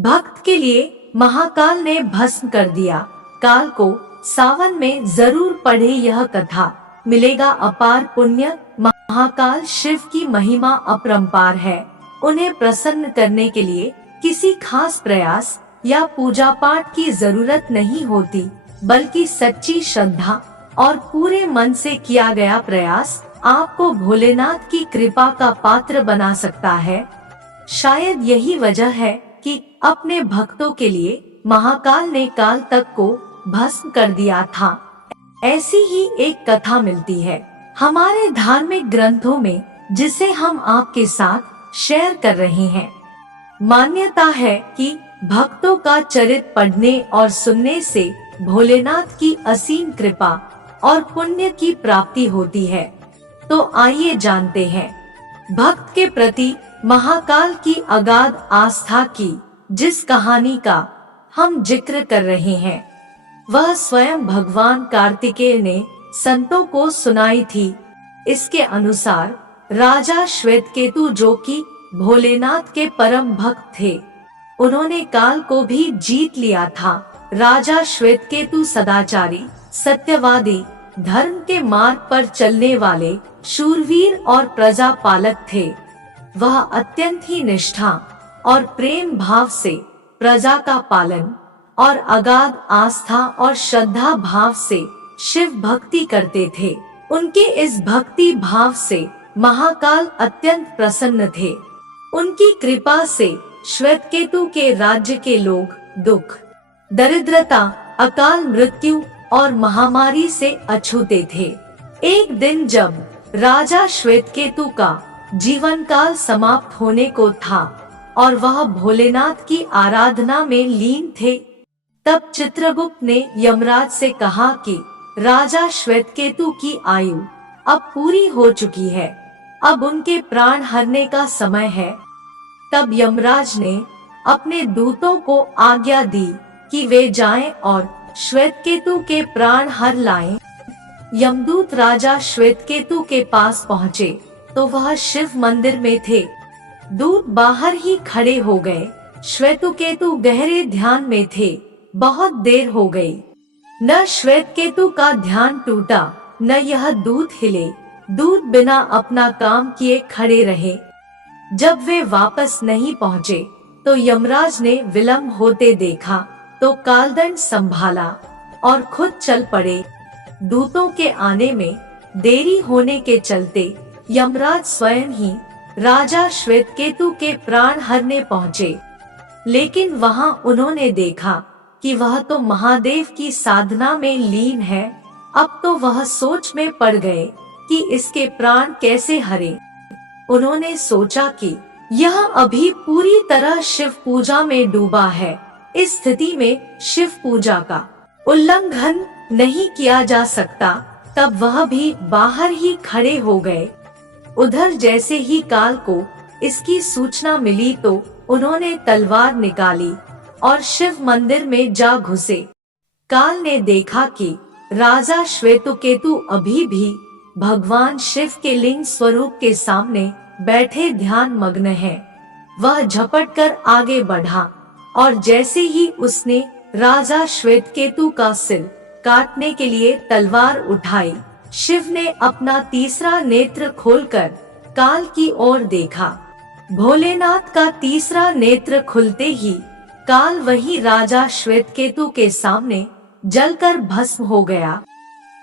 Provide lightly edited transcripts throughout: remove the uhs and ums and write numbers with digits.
भक्त के लिए महाकाल ने भस्म कर दिया। काल को सावन में जरूर पढ़े यह कथा, मिलेगा अपार पुण्य। महाकाल शिव की महिमा अपरंपार है। उन्हें प्रसन्न करने के लिए किसी खास प्रयास या पूजा पाठ की जरूरत नहीं होती, बल्कि सच्ची श्रद्धा और पूरे मन से किया गया प्रयास आपको भोलेनाथ की कृपा का पात्र बना सकता है। शायद यही वजह है कि अपने भक्तों के लिए महाकाल ने काल तक को भस्म कर दिया था। ऐसी ही एक कथा मिलती है हमारे धार्मिक ग्रंथों में, जिसे हम आपके साथ शेयर कर रहे हैं। मान्यता है कि भक्तों का चरित्र पढ़ने और सुनने से भोलेनाथ की असीम कृपा और पुण्य की प्राप्ति होती है। तो आइए जानते हैं भक्त के प्रति महाकाल की अगाध आस्था की जिस कहानी का हम जिक्र कर रहे हैं, वह स्वयं भगवान कार्तिकेय ने संतों को सुनाई थी। इसके अनुसार राजा श्वेतकेतु, जो कि भोलेनाथ के परम भक्त थे, उन्होंने काल को भी जीत लिया था। राजा श्वेतकेतु सदाचारी, सत्यवादी, धर्म के मार्ग पर चलने वाले शूरवीर और प्रजा पालक थे। वह अत्यंत ही निष्ठा और प्रेम भाव से प्रजा का पालन और अगाध आस्था और श्रद्धा भाव से शिव भक्ति करते थे। उनके इस भक्ति भाव से महाकाल अत्यंत प्रसन्न थे। उनकी कृपा से श्वेतकेतु के राज्य के लोग दुख, दरिद्रता, अकाल मृत्यु और महामारी से अछूते थे। एक दिन जब राजा श्वेतकेतु का जीवन काल समाप्त होने को था और वह भोलेनाथ की आराधना में लीन थे, तब चित्रगुप्त ने यमराज से कहा कि राजा श्वेतकेतु की आयु अब पूरी हो चुकी है, अब उनके प्राण हरने का समय है। तब यमराज ने अपने दूतों को आज्ञा दी कि वे जाएं और श्वेतकेतु के प्राण हर लाएं। यमदूत राजा श्वेतकेतु के पास पहुँचे तो वह शिव मंदिर में थे। दूत बाहर ही खड़े हो गए। श्वेतकेतु गहरे ध्यान में थे। बहुत देर हो गई, न श्वेतकेतु का ध्यान टूटा, न यह दूत हिले। दूत बिना अपना काम किए खड़े रहे। जब वे वापस नहीं पहुँचे तो यमराज ने विलंब होते देखा तो कालदंड संभाला और खुद चल पड़े। दूतों के आने में देरी होने के चलते यमराज स्वयं ही राजा श्वेतकेतु के प्राण हरने पहुँचे। लेकिन वहां उन्होंने देखा कि वह तो महादेव की साधना में लीन है। अब तो वह सोच में पड़ गए कि इसके प्राण कैसे हरे। उन्होंने सोचा कि यह अभी पूरी तरह शिव पूजा में डूबा है। इस स्थिति में शिव पूजा का उल्लंघन नहीं किया जा सकता। तब वह भी बाहर ही खड़े हो गए। उधर जैसे ही काल को इसकी सूचना मिली तो उन्होंने तलवार निकाली और शिव मंदिर में जा घुसे। काल ने देखा कि राजा श्वेतकेतु अभी भी भगवान शिव के लिंग स्वरूप के सामने बैठे ध्यान मग्न हैं। वह झपट कर आगे बढ़ा और जैसे ही उसने राजा श्वेतकेतु का सिर काटने के लिए तलवार उठाई, शिव ने अपना तीसरा नेत्र खोलकर काल की ओर देखा। भोलेनाथ का तीसरा नेत्र खुलते ही काल वही राजा श्वेतकेतु के सामने जलकर भस्म हो गया।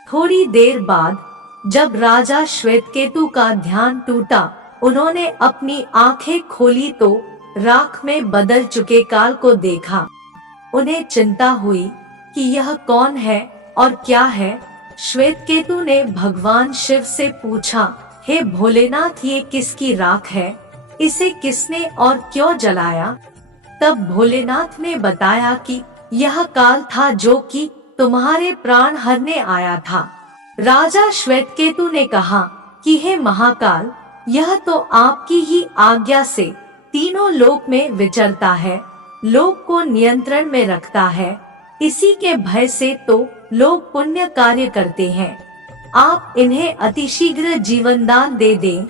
थोड़ी देर बाद जब राजा श्वेतकेतु का ध्यान टूटा, उन्होंने अपनी आंखें खोली तो राख में बदल चुके काल को देखा। उन्हें चिंता हुई कि यह कौन है और क्या है। श्वेतकेतु ने भगवान शिव से पूछा, हे भोलेनाथ, ये किसकी राख है? इसे किसने और क्यों जलाया? तब भोलेनाथ ने बताया कि यह काल था जो कि तुम्हारे प्राण हरने आया था। राजा श्वेतकेतु ने कहा कि हे महाकाल, यह तो आपकी ही आज्ञा से तीनों लोक में विचरता है, लोक को नियंत्रण में रखता है। इसी के भय से तो लोग पुण्य कार्य करते हैं। आप इन्हें अतिशीघ्र जीवन दान दे दें।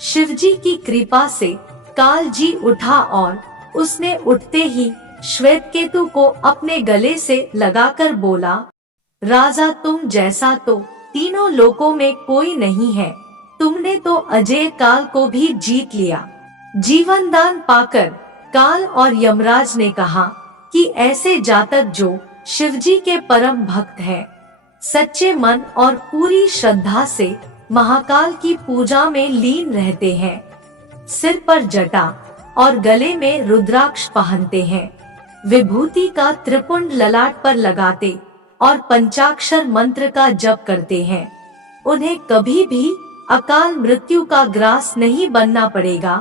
शिवजी की कृपा से काल जी उठा और उसने उठते ही श्वेतकेतु को अपने गले से लगाकर बोला, राजा तुम जैसा तो तीनों लोकों में कोई नहीं है। तुमने तो अजय काल को भी जीत लिया। जीवन दान पाकर काल और यमराज ने कहा कि ऐसे जातक जो शिवजी के परम भक्त हैं, सच्चे मन और पूरी श्रद्धा से महाकाल की पूजा में लीन रहते हैं, सिर पर जटा और गले में रुद्राक्ष पहनते हैं, विभूति का त्रिपुंड ललाट पर लगाते और पंचाक्षर मंत्र का जप करते हैं, उन्हें कभी भी अकाल मृत्यु का ग्रास नहीं बनना पड़ेगा।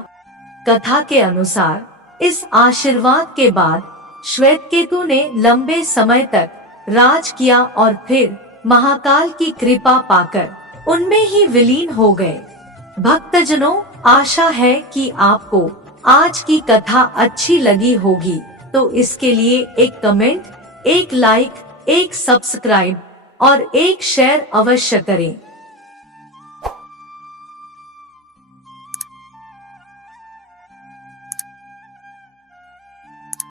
कथा के अनुसार इस आशीर्वाद के बाद श्वेतकेतु ने लंबे समय तक राज किया और फिर महाकाल की कृपा पाकर उनमें ही विलीन हो गए। भक्तजनों, आशा है कि आपको आज की कथा अच्छी लगी होगी, तो इसके लिए एक कमेंट, एक लाइक, एक सब्सक्राइब और एक शेयर अवश्य करें।